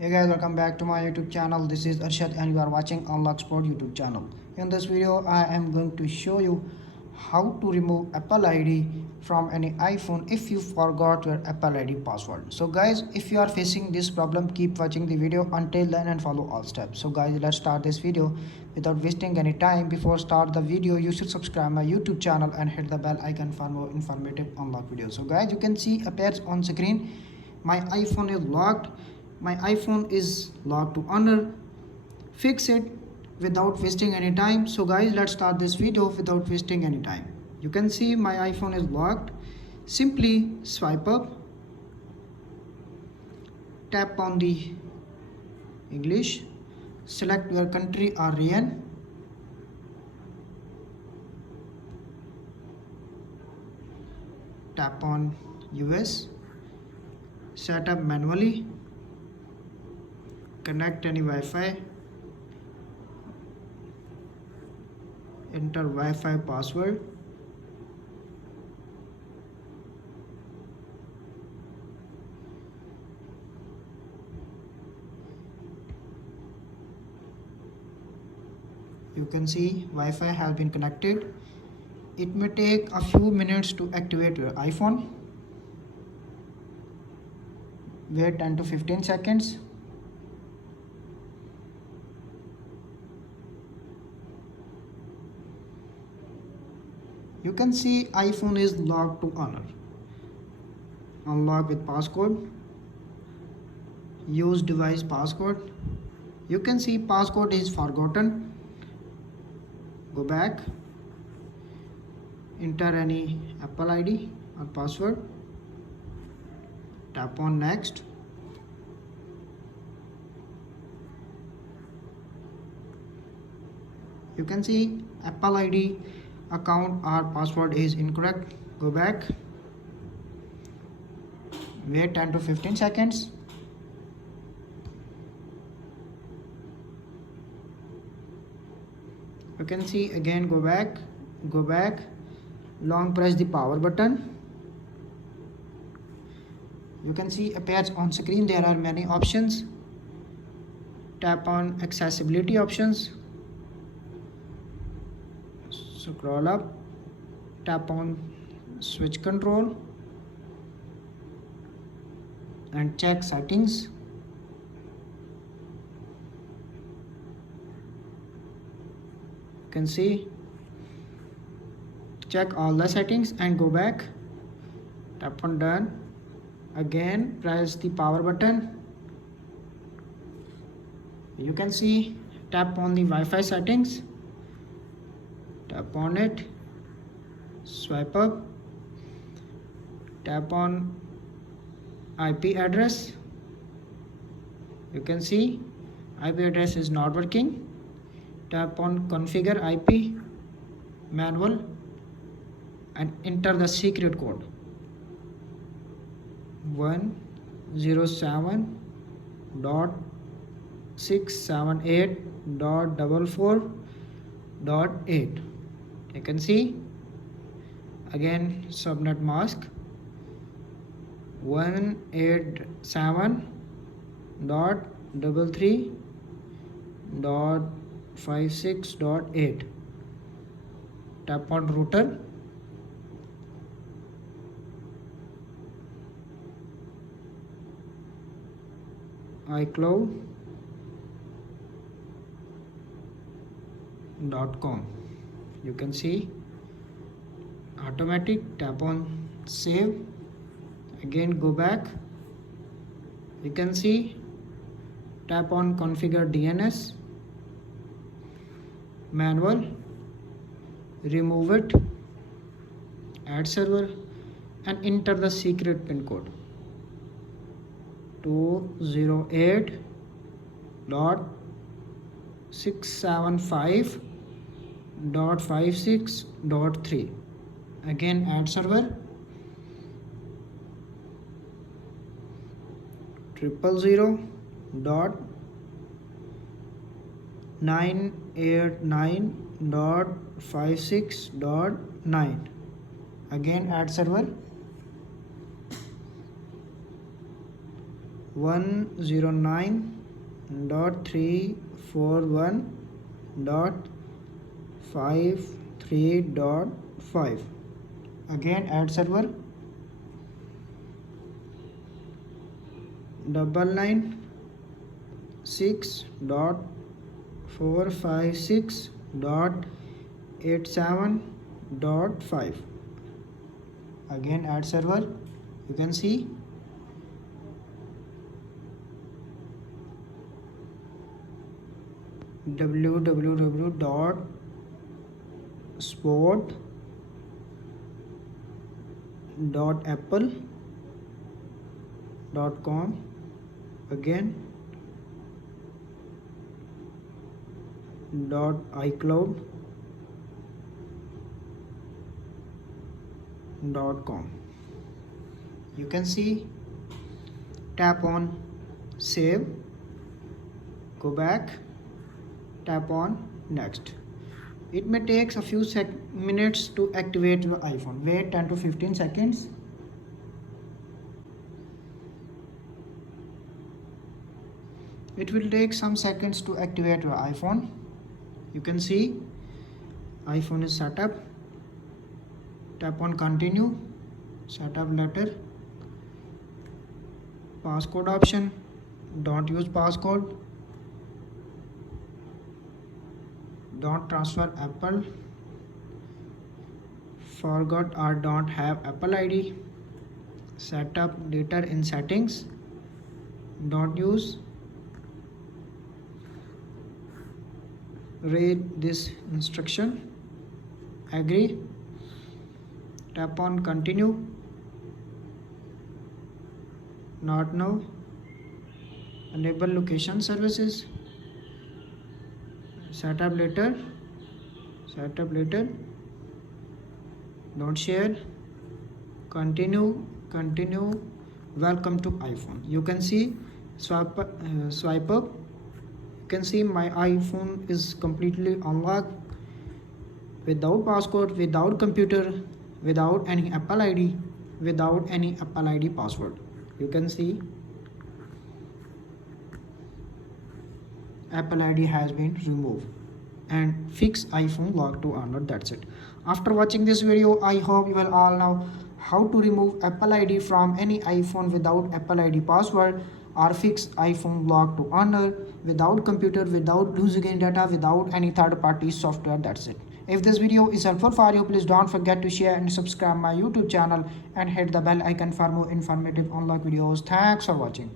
Hey guys, welcome back to my YouTube channel. This is Arshad and you are watching Unlock Sport YouTube channel. In this video, I am going to show you how to remove Apple ID from any iPhone if you forgot your Apple ID password. So guys, if you are facing this problem, keep watching the video until then and follow all steps. So guys, let's start this video without wasting any time. Before start the video, you should subscribe my YouTube channel and hit the bell icon for more informative unlock videos. So guys, you can see appears on screen my iPhone is locked. My iPhone is locked to honor. Fix it without wasting any time. So guys, let's start this video without wasting any time. You can see my iPhone is locked. Simply swipe up, tap on the English, select your country or region, tap on US, set up manually, connect any Wi-Fi, enter Wi-Fi password, you can see Wi-Fi has been connected. It may take a few minutes to activate your iPhone. Wait 10 to 15 seconds. You can see iPhone is locked to honor. Unlock with passcode. Use device passcode. You can see passcode is forgotten. Go back. Enter any Apple ID or password. Tap on next. You can see Apple ID account or password is incorrect. Go back. Wait 10 to 15 seconds. You can see again go back, long press the power button. You can see appears on screen there are many options. Tap on accessibility options, scroll up, tap on switch control and check settings. You can see check all the settings and go back, tap on done, again press the power button. You can see tap on the Wi-Fi settings, tap on it, swipe up, tap on IP address. You can see IP address is not working. Tap on configure IP manual and enter the secret code 107.678.44.8. You can see again subnet mask 187.33.56.8. Tap on router. iCloud.com. You can see automatic. Tap on save, again go back. You can see tap on configure DNS manual, remove it, add server and enter the secret pin code 208.675.56.3. again add server 000.989.56.9. again add server 109.341.53.5. Again add server 996.456.87.5. Again add server. You can see www.sport.apple.com. Again .icloud.com. You can see, tap on save, go back, tap on next. It may take a few minutes to activate your iPhone. Wait 10 to 15 seconds. It will take some seconds to activate your iPhone. You can see iPhone is set up. Tap on continue, setup letter, passcode option, don't use passcode, don't transfer Apple, forgot or don't have Apple ID, setup later in settings, don't use, read this instruction, agree, tap on continue, not now, enable location services, setup later, don't share, continue, welcome to iPhone. You can see swipe up. You can see my iPhone is completely unlocked, without passcode, without computer, without any Apple ID, without any Apple ID password. You can see Apple ID has been removed and fix iPhone lock to unlock. That's it. After watching this video, I hope you will all know how to remove Apple ID from any iPhone without Apple ID password, or fix iPhone lock to honor without computer, without losing any data, without any third party software. That's it. If this video is helpful for you, please don't forget to share and subscribe my YouTube channel and hit the bell icon for more informative unlock videos. Thanks for watching.